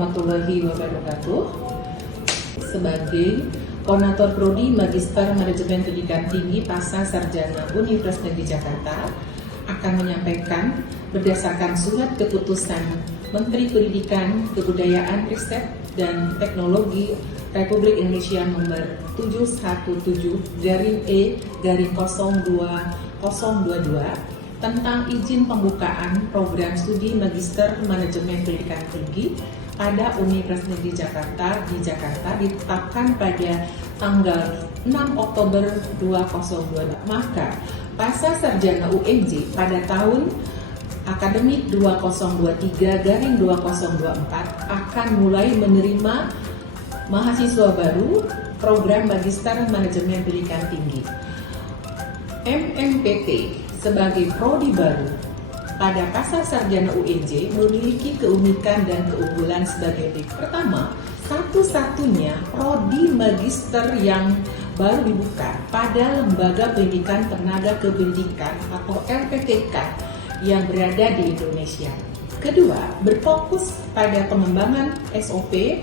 warahmatullahi wabarakatuh. Sebagai Koordinator Prodi Magister Manajemen Pendidikan Tinggi Pasca Sarjana Universitas Negeri Jakarta akan menyampaikan berdasarkan surat keputusan Menteri Pendidikan, Kebudayaan, Riset, dan Teknologi Republik Indonesia nomor 717-E-02022 tentang izin pembukaan program studi Magister Manajemen Pendidikan Tinggi pada Universitas Negeri Jakarta di Jakarta ditetapkan pada tanggal 6 Oktober 2022. Maka pasca sarjana UNJ pada tahun akademik 2023-2024 akan mulai menerima mahasiswa baru program Magister Manajemen Pendidikan Tinggi MMPT sebagai prodi baru pada pasca sarjana UNJ memiliki keunikan dan keunggulan sebagai berikut. Pertama, satu-satunya prodi magister yang baru dibuka pada Lembaga Pendidikan Tenaga Kependidikan atau LPTK yang berada di Indonesia. Kedua, berfokus pada pengembangan SOP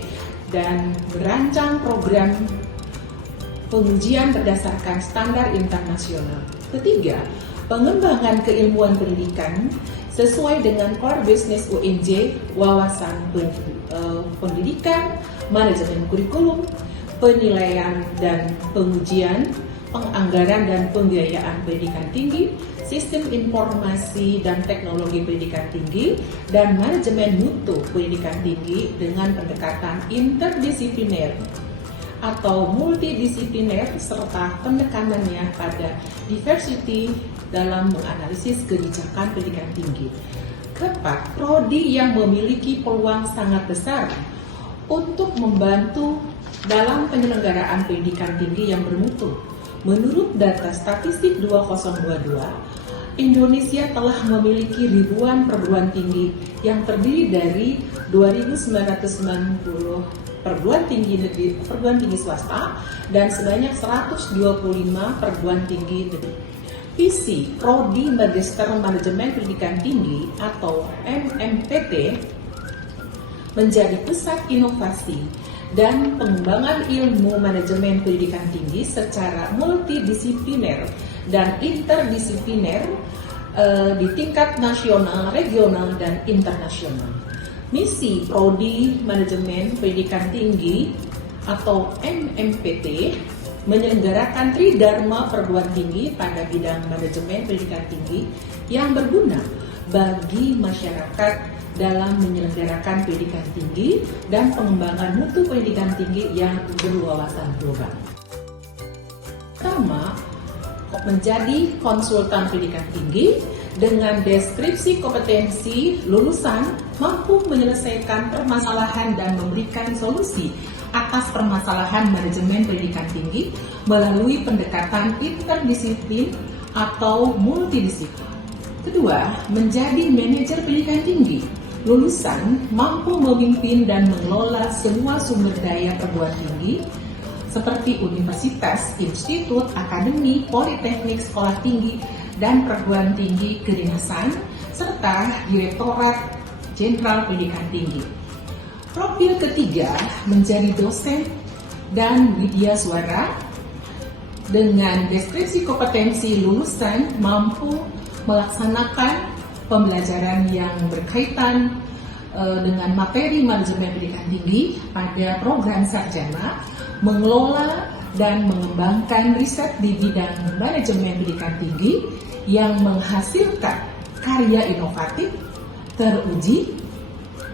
dan merancang program pengujian berdasarkan standar internasional. Ketiga, pengembangan keilmuan pendidikan sesuai dengan core business UNJ, wawasan pendidikan, manajemen kurikulum, penilaian dan pengujian, penganggaran dan pembiayaan pendidikan tinggi, sistem informasi dan teknologi pendidikan tinggi, dan manajemen mutu pendidikan tinggi dengan pendekatan interdisipliner atau multidisipliner serta penekanannya pada diversity dalam menganalisis kebijakan pendidikan tinggi. Keempat, prodi yang memiliki peluang sangat besar untuk membantu dalam penyelenggaraan pendidikan tinggi yang bermutu. Menurut data statistik 2022, Indonesia telah memiliki ribuan perguruan tinggi yang terdiri dari 2.990 perguruan tinggi swasta dan sebanyak 125 perguruan tinggi negeri. Visi Prodi Magister Manajemen Pendidikan Tinggi atau MMPT menjadi pusat inovasi dan pengembangan ilmu manajemen pendidikan tinggi secara multidisipliner dan interdisipliner di tingkat nasional, regional, dan internasional. Misi Prodi Manajemen Pendidikan Tinggi atau MMPT menyelenggarakan tridharma perguruan tinggi pada bidang manajemen pendidikan tinggi yang berguna bagi masyarakat dalam menyelenggarakan pendidikan tinggi dan pengembangan mutu pendidikan tinggi yang berwawasan global. Pertama, menjadi konsultan pendidikan tinggi dengan deskripsi kompetensi lulusan mampu menyelesaikan permasalahan dan memberikan solusi atas permasalahan manajemen pendidikan tinggi melalui pendekatan interdisiplin atau multidisiplin. Kedua, menjadi manajer pendidikan tinggi. Lulusan mampu memimpin dan mengelola semua sumber daya perguruan tinggi seperti universitas, institut, akademi, politeknik, sekolah tinggi, dan perguruan tinggi kedinasan, serta Direktorat Jenderal Pendidikan Tinggi. Profil ketiga menjadi dosen dan widya suara dengan deskripsi kompetensi lulusan mampu melaksanakan pembelajaran yang berkaitan dengan materi manajemen pendidikan tinggi pada program sarjana, mengelola dan mengembangkan riset di bidang manajemen pendidikan tinggi yang menghasilkan karya inovatif, teruji,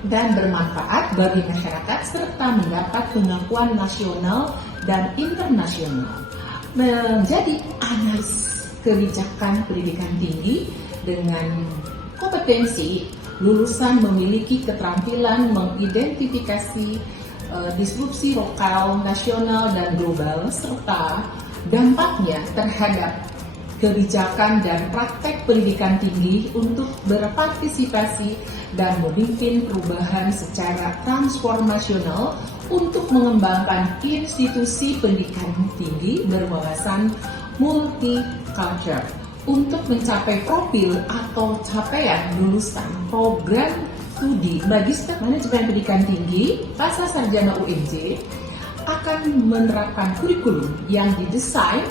dan bermanfaat bagi masyarakat serta mendapat pengakuan nasional dan internasional. Menjadi analis kebijakan pendidikan tinggi dengan kompetensi lulusan memiliki keterampilan mengidentifikasi disrupsi lokal, nasional, dan global serta dampaknya terhadap kebijakan dan praktek pendidikan tinggi untuk berpartisipasi dan memimpin perubahan secara transformasional untuk mengembangkan institusi pendidikan tinggi berwawasan multicultural untuk mencapai profil atau capaian lulusan program Studi Magister Manajemen Pendidikan Tinggi Pasca Sarjana UNJ akan menerapkan kurikulum yang didesain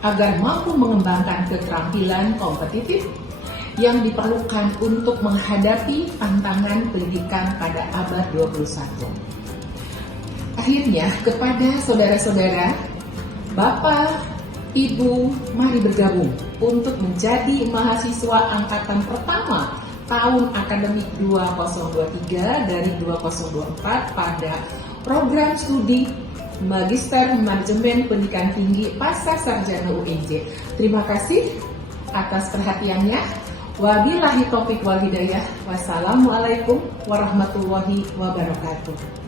agar mampu mengembangkan keterampilan kompetitif yang diperlukan untuk menghadapi tantangan pendidikan pada abad 21. Akhirnya, kepada saudara-saudara, Bapak, Ibu, mari bergabung untuk menjadi mahasiswa angkatan pertama tahun akademik 2023 dari 2024 pada program studi Magister Manajemen Pendidikan Tinggi Pasca Sarjana UNJ. Terima kasih atas perhatiannya. Wabillahi taufiq wal hidayah. Wassalamualaikum warahmatullahi wabarakatuh.